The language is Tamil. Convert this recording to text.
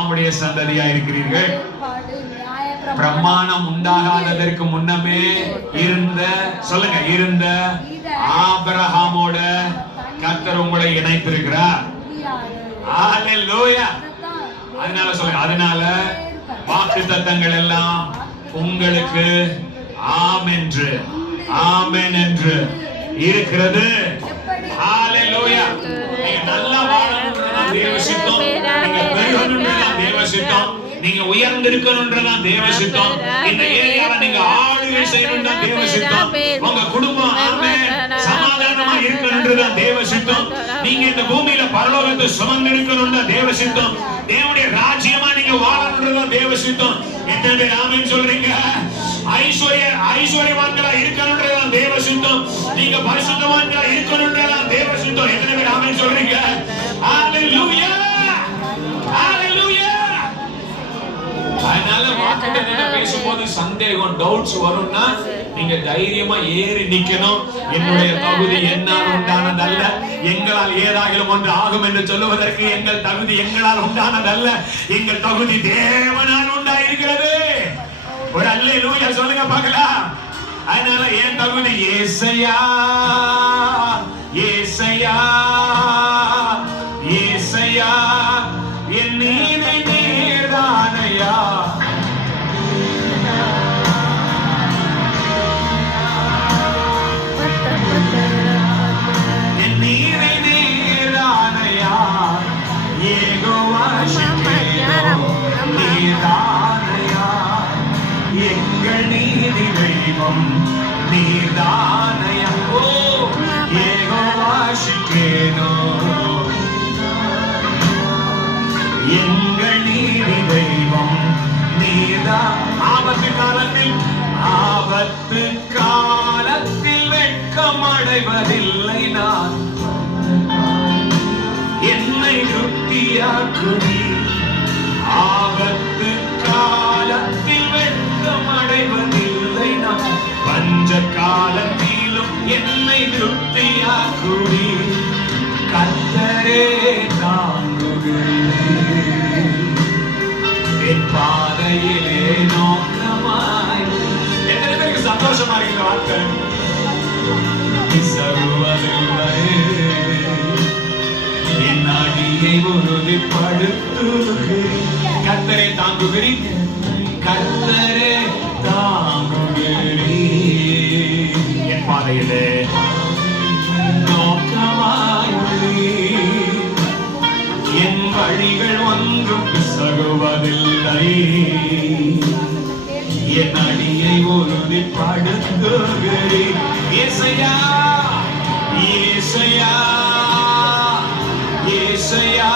நம்முடைய சந்ததியா இருக்கிறீர்கள். பிரமாணம் உண்டாகாததற்கு முன்னமே இருந்த, சொல்லுங்க, இருந்த ஆபிரகாமோட கர்த்தர் உங்களை இணைத்திருக்கிறார். ஹல்லேலூயா. அதனால சொல்லுங்க, அதனால வாக்குத்தத்தங்கள் எல்லாம் உங்களுக்கு ஆமென் என்று, ஆமென் என்று இருக்கிறது. ஹல்லேலூயா. நீங்க நல்லா வாழணும்ன்றதான் தேவ சித்தம். நீங்க பெருகணும்ன்றதான் தேவ சித்தம். நீங்க உயர்ந்திருக்கணும்ன்றதான் தேவ சித்தம். இந்த ஏரியாவை நீங்க ஆளுகை செய்யணும்ன்றதான் தேவ சித்தம். உங்க குடும்பம் ஆமென் சமாதானமா இருக்கணும்ன்றதான் தேவ சித்தம். நீங்க இந்த பூமியில பரலோகத்தை சுமந்திருக்கணும்ன்றதான் தேவ சித்தம். தேவனுடைய ராஜ்யமா நீங்க வாழணும்ன்றதான் தேவ சித்தம். எத்தனை பேர் ஆமென் சொல்றீங்க? ஐஸ்வர்யவான்களா இருக்கணும்ன்றதான் தேவ சித்தம். நீங்க பரிசுத்தவான்களா இருக்கணும்ன்றதான் தேவ சித்தம். எத்தனை பேர் ஆமென் சொல்றீங்க? ஹல்லேலூயா, ஹல்லேலூயா. அதனால வாக்குத்தத்தத்தை பேசும்போது சந்தேகம், டவுட்ஸ் வரும்னா நீங்க தைரியமா ஏறி நிக்கணும். என்னுடைய தகுதி என்னால் உண்டானதல்ல, எங்களால் ஏதாகிலும் ஒன்று ஆகும் என்று சொல்லுவதற்கு எங்கள் தகுதி எங்களால் உண்டானதல்ல, எங்கள் தகுதி தேவனால் உண்டாயிருக்கிறது. ஒரு அல்லேலூயா சொல்லுங்க பார்க்கலாம். அதனால என் தகுதி ஏசையா, ஏசையா, ஏசையா, என் நீரை நீர்தானையா, என் நீரை நீர்தானையா, யெகோவா ஷிக்கேனோ நீர்தானையா, எங்கள் நீதி தெய்வம் நீர்தானையா. ஓ யெகோவா ஷிக்கேனோ, எங்கள் நீதி தெய்வம் நீர்தான். ஆபத்து காலத்தில், ஆபத்து காலத்தில் வெட்கம் அடைவதில்லை நான், என்னை திருப்தியாக்குதி. ஆபத்து காலத்தில் வெட்கம் அடைவதில்லை நான், பஞ்ச காலத்திலும் என்னை திருப்தியாக்குதி. கர்த்தரே தாங்குகிறேன், என் பாதையிலே நோக்கமாய். எத்தனை பேருக்கு சந்தோஷமா இருக்கிற வார்த்தை? சர்வதில்லை, என் அடியை உறுதிப்படுத்துகிறேன். கர்த்தரே தாங்குகிறேன், கர்த்தரே தாங்குகிறேன், என் பாதையிலே நோக்கமாய். என் வழிகள் ஒன்றும் பிசகுவதில்லை, என் அடியை உறுதிப்படுத்துகிறேன். ஏசையா, ஏசையா, ஏசையா,